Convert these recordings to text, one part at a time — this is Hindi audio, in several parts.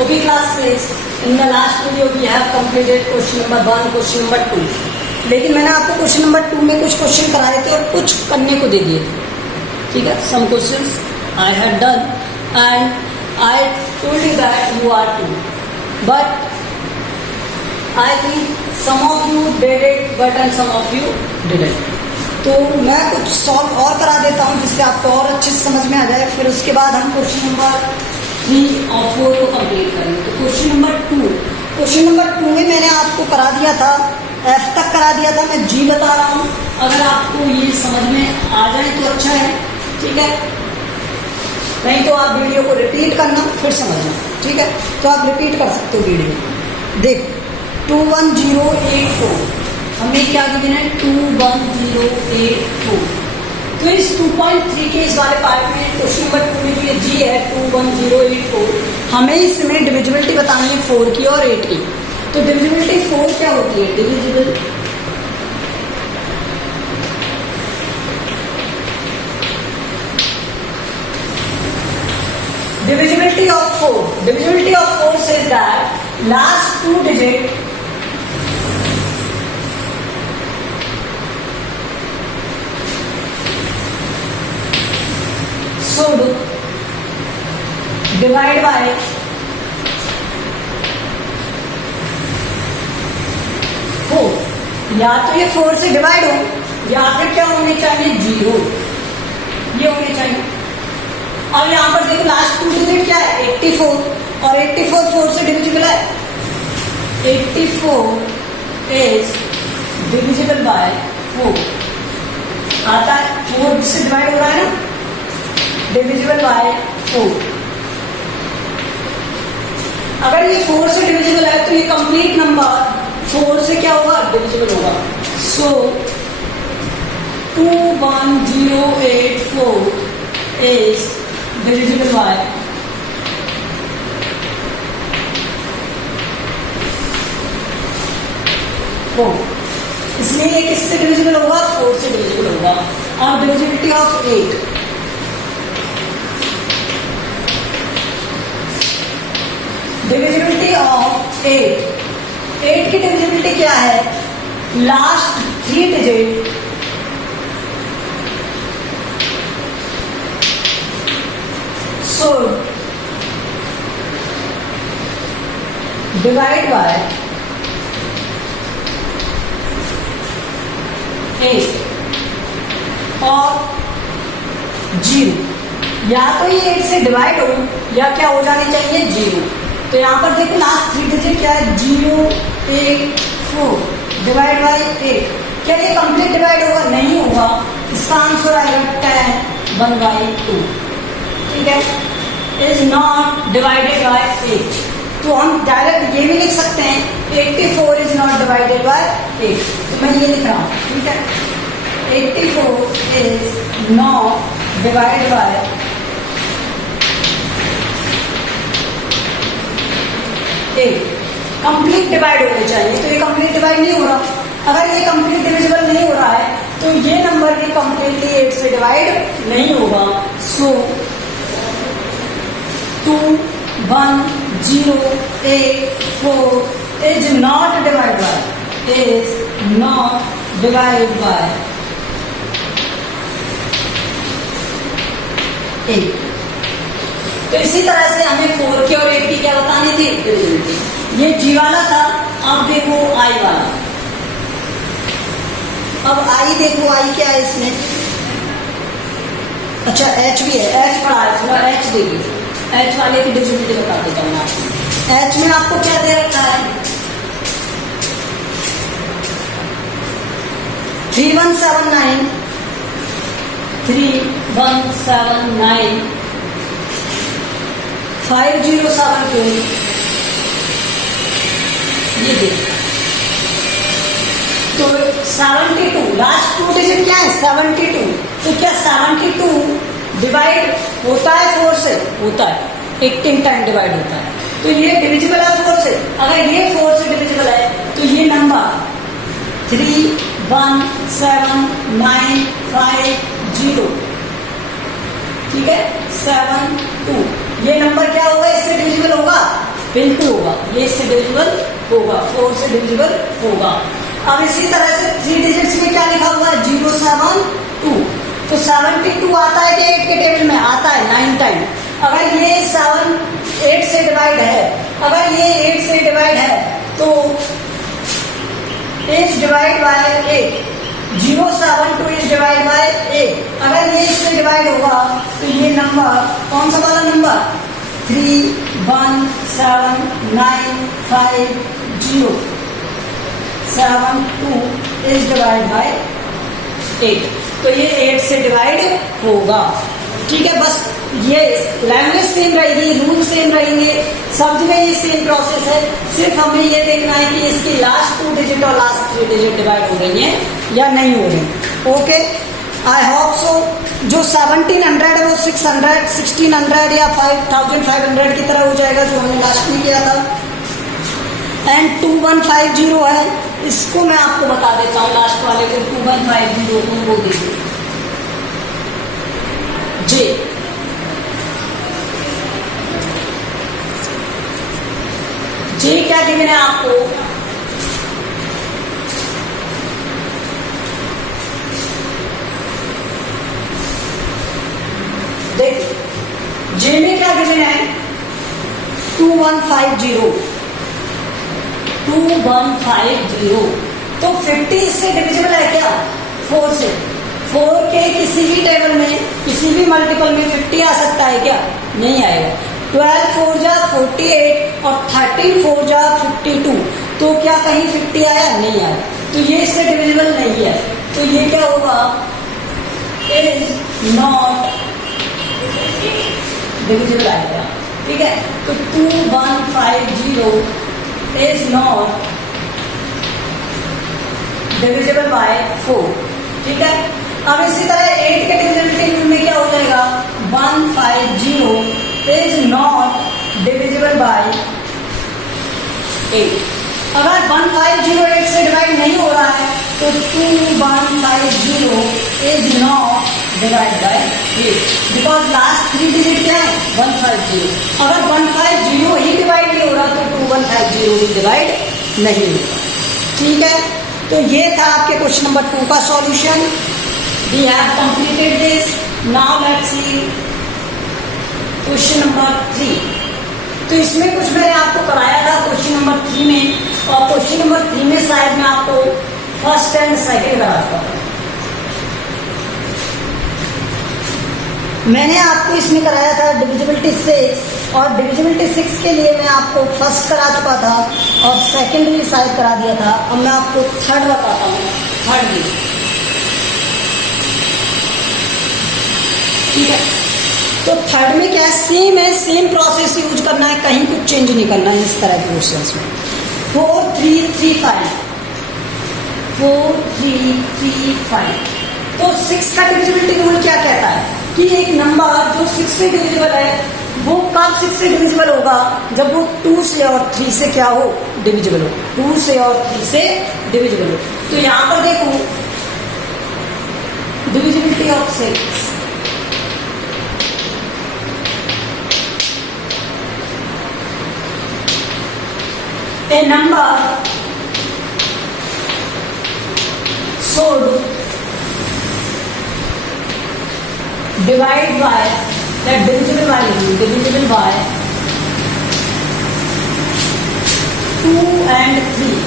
Okay, class 6. In the last video we have completed question number 1, question number 2. लेकिन मैंने आपको क्वेश्चन नंबर 2 में कुछ क्वेश्चन कराए थे और कुछ करने को दे दिए थे. ठीक है, some questions I had done and I told you that you are to, but I think some of you did it but and some of you didn't. तो मैं कुछ सॉल्व और करा देता हूँ जिससे आपको और अच्छे से समझ में आ जाए. फिर उसके बाद हम क्वेश्चन नंबर 3 और 4 को कंप्लीट करेंगे. तो क्वेश्चन नंबर 2 में मैंने आपको करा दिया था, F तक करा दिया था. मैं G बता रहा हूँ. अगर आपको ये समझ में आ जाए तो अच्छा है, ठीक है. नहीं तो आप वीडियो को रिपीट करना, फिर समझना. ठीक है, तो आप रिपीट कर सकते हो वीडियो. देख 21084 हमें क्या गिवन है, 21084. तो इस 2.3 के इस वाले पार्ट में क्वेश्चन नंबर 2 में जो ये जी है 21084, हमें इसमें डिविजिबिलिटी बतानी है 4 की और 8 की. तो डिविजिबिलिटी 4 क्या होती है, divisibility of 4 says that last 2 digit should divide by 4. या तो ये 4 से डिवाइड हो या फिर क्या होने चाहिए, 0. ये होने चाहिए. अब यहाँ पर देखो लास्ट 2 डिजिट क्या है, 84, और 84 4 से डिविजिबल है. 84 इज डिविजिबल बाय 4 आता है. 4 से डिवाइड हो रहा है ना, डिविजिबल बाय 4. अगर ये 4 से डिविजिबल है तो ये कंप्लीट नंबर 4 से क्या होगा, डिविजिबल होगा. सो 21084 इज divisible by 4. इसलिए ये किससे डिविजिबल होगा, 4 से डिविजिबल होगा. अब डिविजिबिलिटी ऑफ 8, डिविजिबिलिटी ऑफ 8 की डिविजिबिलिटी क्या है, last 3 digit should divide by 8 और 0. या तो ये 8 से डिवाइड हो या क्या हो जाने चाहिए, 0. तो यहाँ पर देखो लास्ट 3 डिजिट क्या है, 0 8 4 डिवाइड बाई 8. क्या ये कंप्लीट डिवाइड होगा, नहीं होगा. इसका आंसर आएगा 10 1/2. ठीक है, इज नॉट डिवाइडेड बाय 8. तो हम डायरेक्ट ये भी लिख सकते हैं 84 इज नॉट डिवाइडेड बाय 8. तो मैं ये लिख रहा हूँ. ठीक है, 84 is not divided by 8. Complete divide होने चाहिए, तो ये कंप्लीट डिवाइड नहीं हो रहा. अगर ये कंप्लीट डिविजिबल नहीं हो रहा है तो ये नंबर भी कंप्लीटली 8 से डिवाइड नहीं होगा. सो 21084 is not divided by 8. तो इसी तरह से हमें 4 की और 8 की क्या बतानी थी, डिविजिबिलिटी. ये जी वाला था. अब देखो आई वाला. अब आई देखो, आई क्या है इसमें, अच्छा एच भी है. एच पढ़ा है, थोड़ा एच देखिए. एच वाले की डिविजिबिलिटी बता देता हूँ आपको. एच में आपको क्या दे रखा है, 3179 5072. ये देखिए. तो 72 लास्ट 2 डिजिट क्या है, 72. तो क्या 72 डिवाइड होता है 4 से, होता है. 18 टाइम डिवाइड होता है. तो ये डिविजिबल है 4 से. अगर ये 4 से डिविजिबल है तो ये नंबर 31795 ठीक है, 72. ये नंबर क्या होगा, इससे डिविजिबल होगा, बिल्कुल होगा, ये इससे डिविजिबल होगा, 4 से डिविजिबल होगा। अब इसी तरह से 3 डिजिट्स में क्या लिखा हुआ है 072, तो 72 आता है कि 8 के टेबल में आता है 9 टाइम। अगर ये 7 8 से डिवाइड है, अगर ये 8 से डिवाइड है तो 8 divide by 8, 072 is divide by 8। अगर ये इससे डिवाइड होगा तो ये नंबर कौन सा वाला नंबर 3 1 7 9 5 0 7 2 इज डिवाइड बाय 8, तो ये 8 से डिवाइड होगा। ठीक है, बस ये लैंग्वेज सेम रहेगी, रूल सेम रहेंगे, सब जगह ये सेम प्रोसेस है। सिर्फ हमें ये देखना है कि इसकी लास्ट 2 डिजिट और लास्ट 3 डिजिट डिवाइड हो रही हैं या नहीं हो रही। Okay, I hope so. जो 1700 है वो 600 1600 या 5500 की तरह हो जाएगा जो हमने लास्ट में किया था। एंड 2150 है, इसको मैं आपको बता देता हूँ, लास्ट वाले को 2150 को वो देखिए जे। जे क्या गिवन है आपको, देखिए जे में क्या गिवन है 2150 2150, तो 50 इससे डिविजिबल है क्या 4 से। 4 के किसी भी टेबल में किसी भी मल्टीपल में 50 आ सकता है क्या, नहीं आएगा। 12 4 जा 48 और 13 4 जा 52, तो क्या कहीं 50 आया, नहीं आया, तो ये इससे डिविजिबल नहीं है, तो ये क्या होगा इज नॉट डिविजिबल आएगा। ठीक है, तो 2150 इज नॉट डिविजिबल बाय 4। ठीक है, अब इसी तरह 8 के डिविजिबिलिटी रूल में क्या हो जाएगा 150 इज नॉट डिविजिबल बाय 8। अगर 1508 से डिवाइड नहीं हो रहा है तो 2150 is not divide by 8, because last 3 digit क्या है 150। अगर 150 ही डिवाइड नहीं हो रहा तो 2150 भी डिवाइड नहीं होगा। ठीक है, तो ये था आपके क्वेश्चन नंबर 2 का solution. We have completed this. Now let's see question number 3। तो इसमें कुछ मैंने आपको कराया था क्वेश्चन नंबर 3 में, और क्वेश्चन नंबर 3 में शायद मैं आपको फर्स्ट एंड सेकेंड कराता हूँ। मैंने आपको इसमें कराया था डिविजिबिलिटी 6, और डिविजिबिलिटी 6 के लिए मैं आपको फर्स्ट करा चुका था और सेकंड भी शायद करा दिया था। अब मैं आपको थर्ड बताता हूँ, थर्ड भी। ठीक है, तो थर्ड में क्या है, सेम है, सेम प्रोसेस यूज करना है, कहीं कुछ चेंज नहीं करना है इस तरह के क्वेश्चंस में। 4 3 3 5 4 3 3 5, तो 6 का डिविजिबिलिटी रूल क्या कहता है कि एक नंबर जो 6 से डिविजिबल है वो कब 6 से डिविजिबल होगा, जब वो 2 से और 3 से क्या हो डिविजिबल हो, 2 से और 3 से डिविजिबल हो। तो यहां पर देखो divisibility of 6, a number should divide by that divisible by 2 and 3।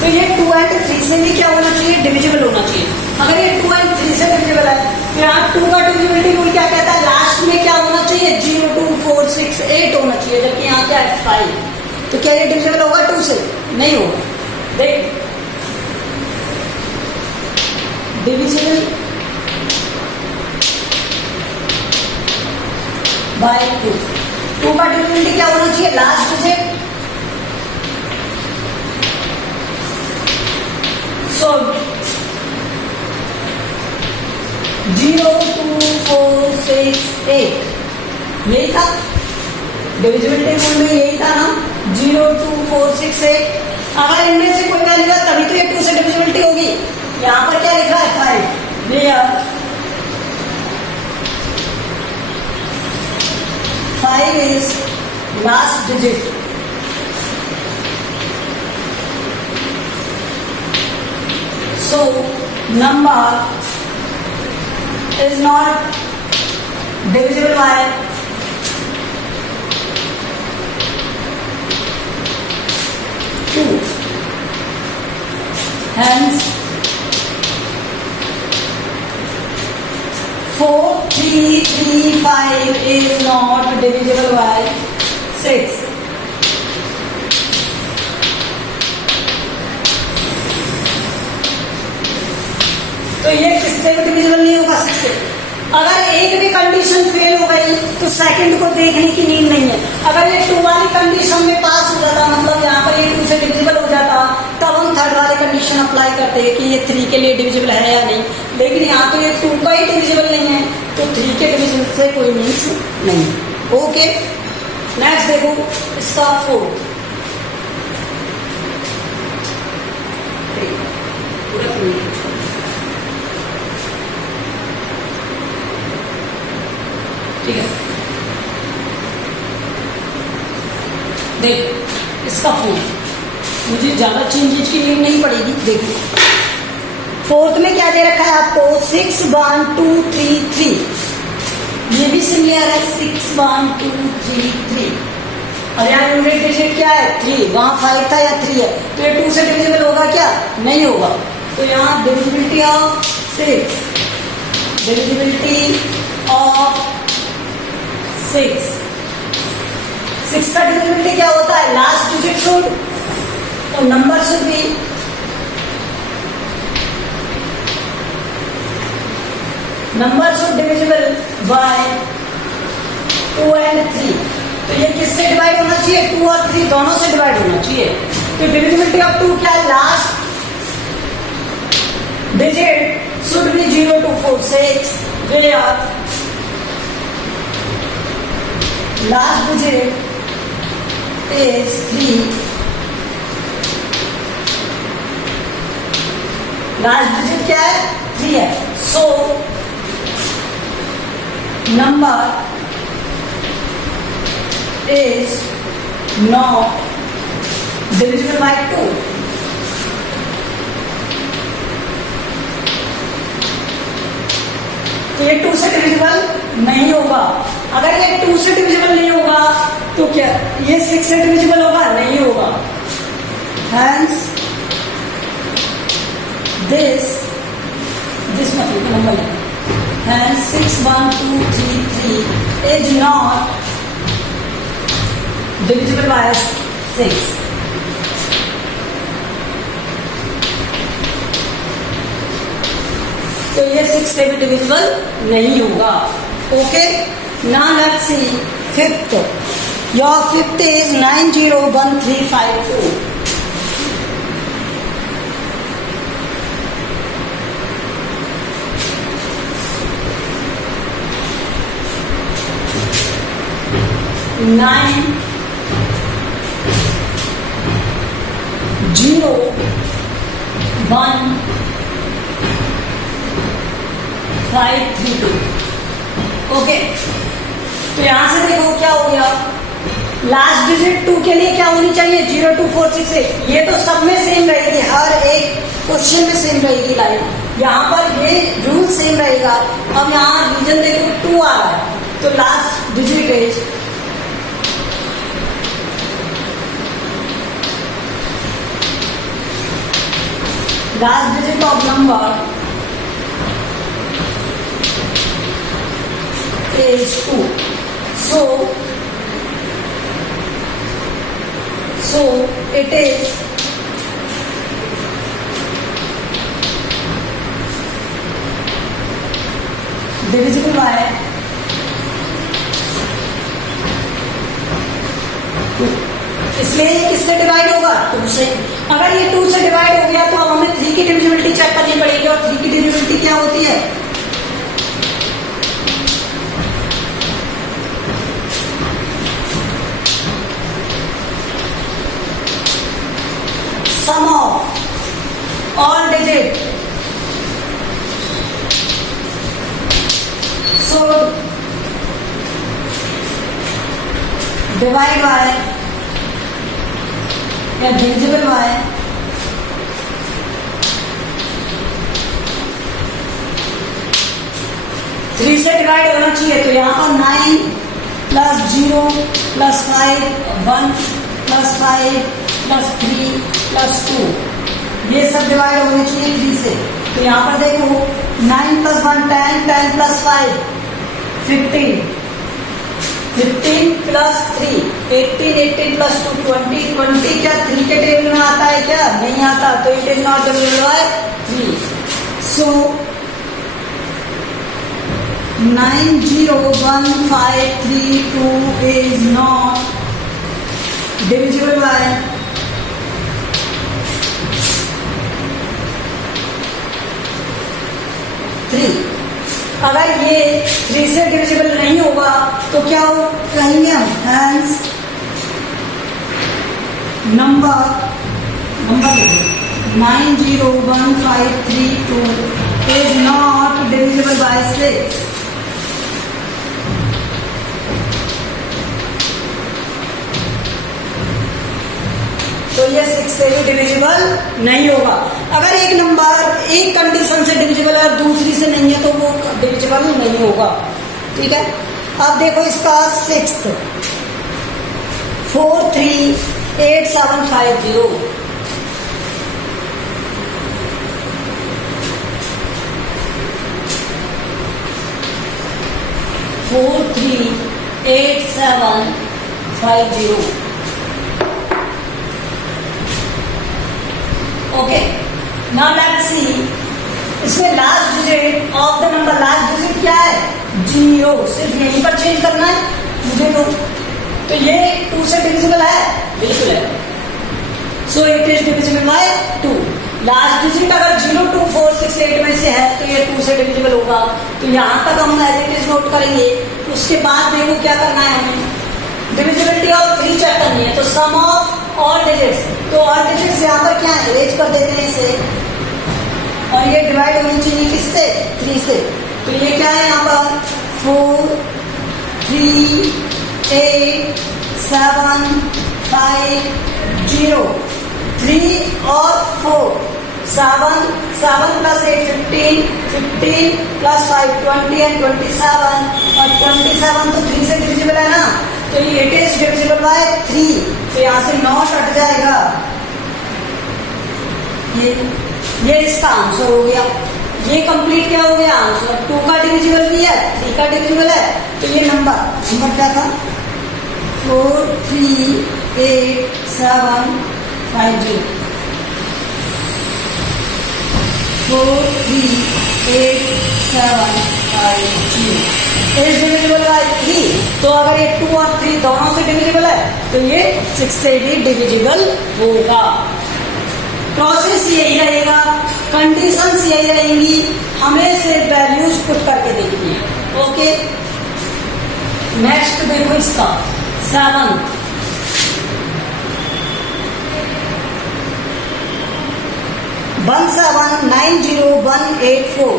तो ये 2 and 3 से भी क्या होना चाहिए, डिविजिबल होना चाहिए। अगर ये 2 and 3 से डिविजिबल है तो यहाँ 2 का डिविजिबिलिटी रूल क्या कहता है, लास्ट में क्या होना चाहिए 0 2 4 6 8 होना चाहिए, जबकि यहाँ क्या है 5। तो क्या ये डिविजिबल होगा 2 से, नहीं होगा। देख डिविजिबल बाय 2, 2 का डिविजिबिलिटी क्या होना चाहिए, लास्ट डिजिट। सो 0 2 4 6 8 यही था डिविजिबिलिटी रूल में, यही था ना 0 2 4 6 8। अगर इनमें से कोई वैल्यू है तभी तो ये 2 से डिविजिबिलिटी होगी। यहाँ पर क्या लिखा है 5, last digit. So number is not divisible by 2, hence 4335 is not divisible by 6. तो ये किससे भी डिविजिबल नहीं होगा 6 से। अगर एक भी कंडीशन फेल हो गई तो सेकंड को देखने की नीड नहीं है। अगर ये 2 वाली कंडीशन में पास हो जाता, मतलब यहाँ पर ये 2 से डिविजिबल हो जाता, तब हम थर्ड वाली कंडीशन अप्लाई करते हैं कि ये 3 के लिए डिविजिबल है या नहीं। लेकिन यहाँ तो ये 2 का ही डिविजिबल नहीं है, तो 3 के डिविजन से कोई मीन्स नहीं। ओके, नेक्स्ट देखो इसका 4। ठीक है, देखो इसका 4, मुझे ज्यादा चेंजेज की नीड नहीं पड़ेगी। देखो 4th में क्या दे रखा है आपको 6 1 2 3 3, ये भी सिमिलर है 6 1 2 3 3। और यहाँ यूनिट डिजिट क्या है 3, वहां 5 था या 3 है, तो ये 2 से डिविजिबल होगा क्या, नहीं होगा। तो यहाँ डिविजिबिलिटी ऑफ 6, डिविजिबिलिटी ऑफ 6 का डिविजिबिलिटी क्या होता है, लास्ट डिजिट शुड, तो number should be divisible by 2 and 3। तो ये किससे डिवाइड होना चाहिए, 2 और 3 दोनों से डिवाइड होना चाहिए। तो डिविजिबिलिटी ऑफ 2 क्या है, last digit should be 0 to 4 6, where last digit is 3, last digit क्या है 3 है। So number is not divisible by 2। तो ये 2 से डिविजिबल नहीं होगा। अगर ये 2 से डिविजिबल नहीं होगा तो क्या ये 6 से डिविजिबल होगा, नहीं होगा। Hence this मतलब नंबर है, hence 6 1 2 3 3 is not divisible by 6। तो ये 6 से भी डिविजिबल नहीं होगा। Okay, now let's C 5th। Your 5th is 901354। Nine 0 1 5 3 2। Okay, तो यहां से देखो क्या हो गया, लास्ट डिजिट 2 के लिए क्या होनी चाहिए 0 2 4 6 8। ये तो सब में सेम रहेगी, हर एक क्वेश्चन में सेम रहेगी लाइन। यहाँ पर ये रूल सेम रहेगा। अब यहाँ रीजन देखो 2 आ रहा है, तो last digit is last digit of number is 2। So it is divisible by 2। इसलिए ये किससे डिवाइड होगा 2 से। अगर ये 2 से डिवाइड हो गया तो अब हमें 3 की डिविजिबिलिटी चेक करनी पड़ेगी। और 3 की डिविजिबिलिटी क्या होती है, sum of all digit should divide by या डिविजिबल बाय थ्री से डिवाइड होना चाहिए। तो यहाँ पर 9 plus 0 plus 5 1 plus 5 plus 3 plus 2 ये सब डिवाइड होने चाहिए 3 से। तो यहाँ पर देखो 9 प्लस 1 10 10 प्लस 5 15 15 प्लस 3 18 18 प्लस 2 20 20 क्या 3 के टेबल में आता है क्या? नहीं आता। तो it is not divisible by 3। So 90153 is not divisible by 3। अगर ये 3 से डिविजिबल नहीं होगा तो क्या हो कहेंगे हम? Hence number 90153 is not divisible by 6। तो ये 6 से भी डिविजिबल नहीं होगा। अगर एक नंबर एक कंडीशन से डिविजिबल है और दूसरी से नहीं है तो वो डिविजिबल नहीं होगा। ठीक है, अब देखो इसका 6th 438750 438750। ओके, नाउ लेट्स सी इसमें last digit of the number, last digit क्या है? 0। सिर्फ यहीं पर चेंज करना है मुझे तो ये 2 से डिविजिबल है, बिल्कुल है। So it is divisible by 2। Last digit अगर 0 2 4 6 8 में से है तो ये 2 से डिविजिबल होगा। तो यहाँ तक हम एज इट इज नोट करेंगे। उसके बाद देखो क्या करना है हमें, डिविजिबिलिटी ऑफ 3 चेक करनी है। तो सम ऑफ ऑल डिजिट्स, तो ऑल डिजिट्स यहाँ पर क्या है, इरेज कर देते हैं इसे। और ये डिवाइड होनी चाहिए किससे? 3 से। तो ये क्या है यहाँ पर 4 3 8 7 5 0 3 और 4 7 7 प्लस 8 15 15 प्लस 5 20 एंड 27 और 27 तो 3 से डिविजिबल है ना, तो ये इट इज डिविजिबल बाय 3। तो यहाँ से 9 कट जाएगा। ये इसका आंसर हो गया। ये कंप्लीट क्या हो गया आंसर? 2 का डिविजिबल भी है, 3 का डिविजिबल है। तो ये नंबर क्या था? 438750 438750 इज डिविजिबल बाय 3। तो अगर ये 2 और 3 दोनों से डिविजिबल है तो ये 6 से भी डिविजिबल होगा। प्रोसेस यही रहेगा, कंडीशंस यही रहेंगी, हमें सिर्फ वैल्यूज पुट करके देखनी है। ओके, नेक्स्ट देखो इसका 7 1790184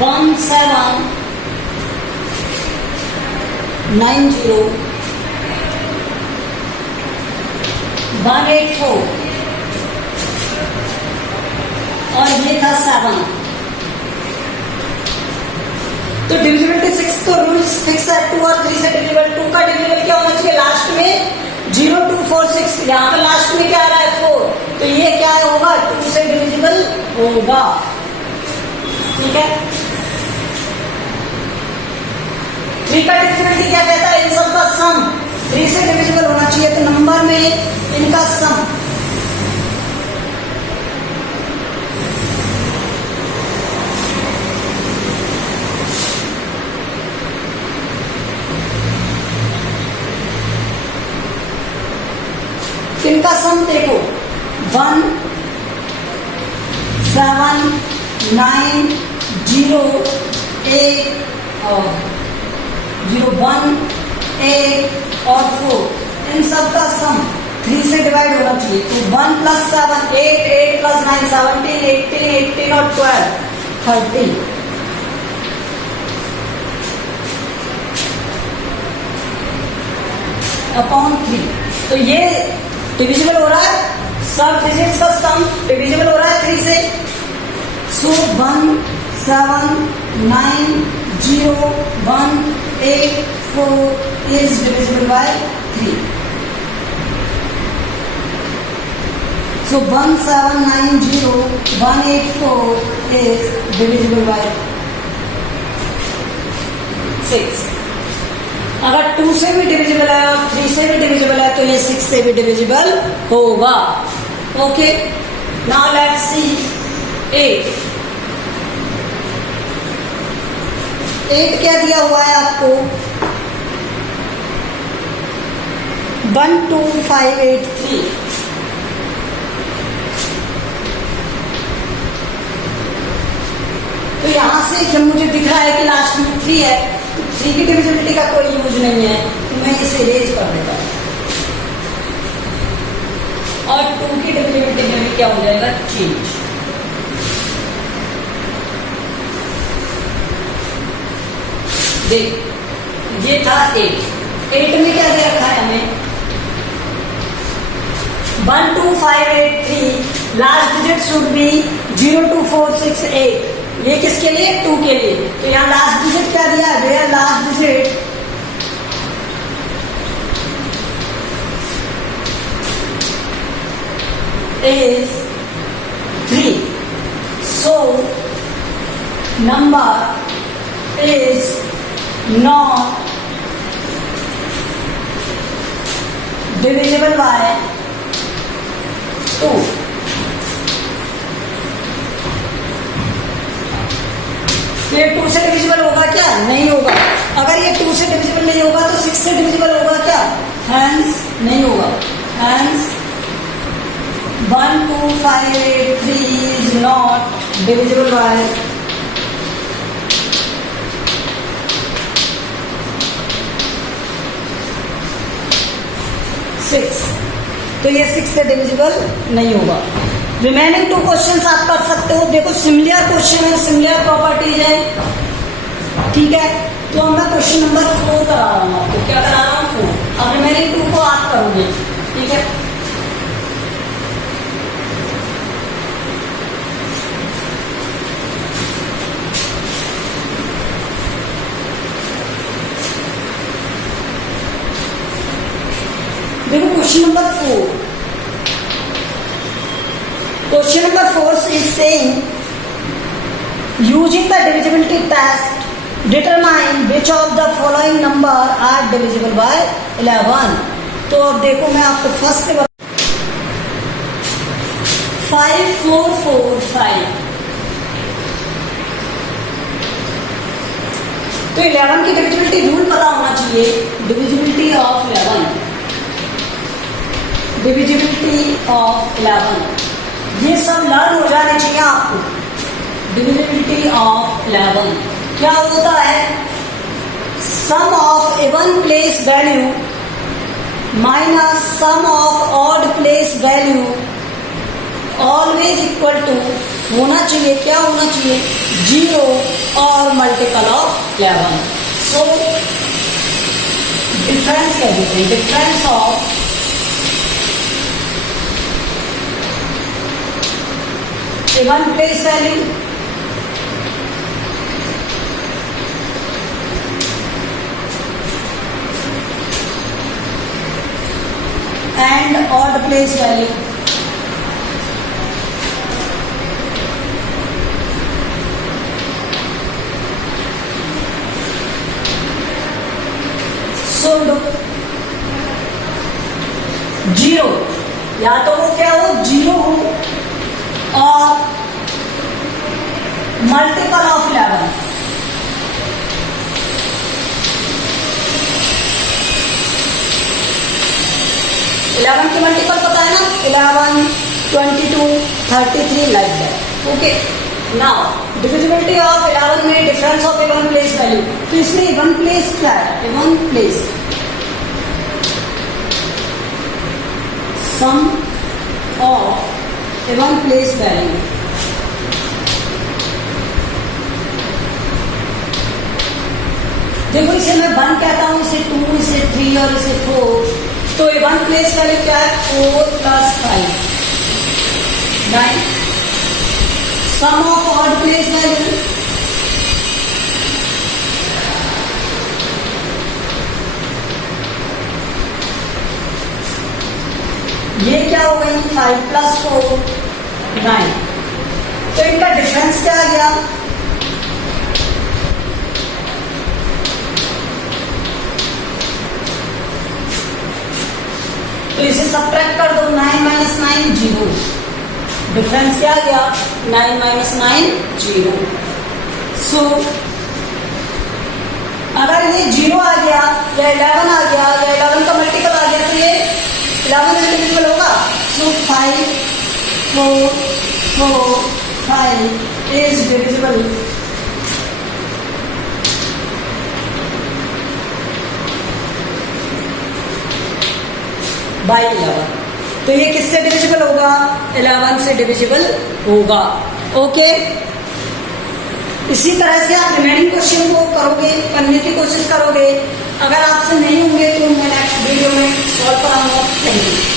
1790184 और ये था 7। तो डिविजिबिलिटी 6 तो रूल्स फिक्स है, 2 और 3 से डिविजिबल। 2 का डिविजिबल क्या होना चाहिए? लास्ट में 0 2 4 6, यहाँ पर लास्ट में क्या आ रहा है 4, तो ये क्या होगा? 2 से डिविजिबल होगा। ठीक है, 3 का डिविजिबिलिटी क्या कहता है? इन सब का सम 3 से डिविजिबल होना चाहिए। तो नंबर में इनका सम इनका सम देखो 1 7 9 0 8 और 0 1 8 और 4, इन सब का सम 3 से डिवाइड होना चाहिए। तो 1 प्लस 7 8 8 प्लस 9 17 18 18 और 12 30। अपॉन 3। तो ये डिविजिबल हो रहा है, सब डिजिट्स का सम डिविजिबल हो रहा है 3 से। सो 1790184 is divisible by 3. So 1790184 is divisible by 6. अगर 2 से भी डिविजिबल है और 3 से भी डिविजिबल है तो ये 6 से भी डिविजिबल होगा। ओके, नाउ लेट्स सी 8। 8 क्या दिया हुआ है आपको? 12583। तो यहां से जब मुझे दिख रहा है कि लास्ट में 3 है, तो 3 की डिविजिबिलिटी का कोई यूज नहीं है, तो मैं इसे इरेज कर देता हूं। और 2 की डिविजिबिलिटी में भी क्या हो जाएगा? चेंज। देख, ये था 8 में क्या दे रखा है हमें? 12583, लास्ट डिजिट शुड बी 02468। ये किसके लिए? 2 के लिए। तो यहाँ लास्ट डिजिट क्या दिया है? Where last digit is 3. So number is not divisible by 2. ये 2 से डिविजिबल होगा क्या? नहीं होगा। अगर ये 2 से डिविजिबल नहीं होगा तो 6 से डिविजिबल होगा क्या? हैंस नहीं होगा। Hence 12583 is not divisible by 6। तो ये 6 से डिविजिबल नहीं होगा। रिमेनिंग 2 क्वेश्चंस आप कर सकते हो। देखो सिमिलर क्वेश्चन है, सिमिलर प्रॉपर्टीज है, ठीक है। तो मैं क्वेश्चन नंबर 4 करा रहा हूँ आपको। क्या करा रहा हूँ? 4। अब रिमेनिंग 2 को आप करोगे, ठीक है। देखो question number 4। Question number 4 is saying, using the divisibility test, determine which of the following number are divisible by 11. तो अब देखो मैं आपको फर्स्ट से 5445। तो 11 की डिविजिबिलिटी रूल पता होना चाहिए। डिविजिबिलिटी ऑफ 11, डिविजिबिलिटी ऑफ 11 ये सब लर्न हो जाने चाहिए आपको। डिविजिबिलिटी ऑफ 11 क्या होता है? Sum of even place value minus sum of odd place value always equal to होना चाहिए, क्या होना चाहिए? 0 और मल्टीपल ऑफ 11। सो डिफरेंस कह देते हैं, difference of even place value and odd place value. So 0 या तो वो क्या हो? 0 हो और मल्टीपल ऑफ 11। की मल्टीपल पता है ना? 11, 22, 33 like that. Okay, now divisibility of 11 में difference of even place value. तो इसमें इवन प्लेस क्या है? Even place sum of even place value देखो इसे मैं 1 कहता हूँ, इसे 2, इसे 3 और इसे 4। तो ये 1 प्लेस वैल्यू क्या है? 4 + 5 9। Sum of odd place value ये क्या हो गई? 5 + 4 9। तो इनका डिफरेंस क्या आ गया? तो इसे सबट्रैक्ट कर दो। 9 - 9 0। डिफरेंस क्या आ गया? 9 - 9 0। सो अगर ये 0 आ गया या 11 आ गया या 11 का मल्टीपल आ गया तो ये 11 से डिविजिबल होगा। सो 5 4 4 5 इज डिविजिबल बाय 11। तो ये किससे डिविजिबल होगा? 11 से डिविजिबल होगा। ओके, इसी तरह से आप रिमेनिंग क्वेश्चन को करोगे, करने की कोशिश करोगे। अगर आपसे नहीं होंगे तो मैं नेक्स्ट वीडियो में सॉल्व कराऊंगा। Thank you.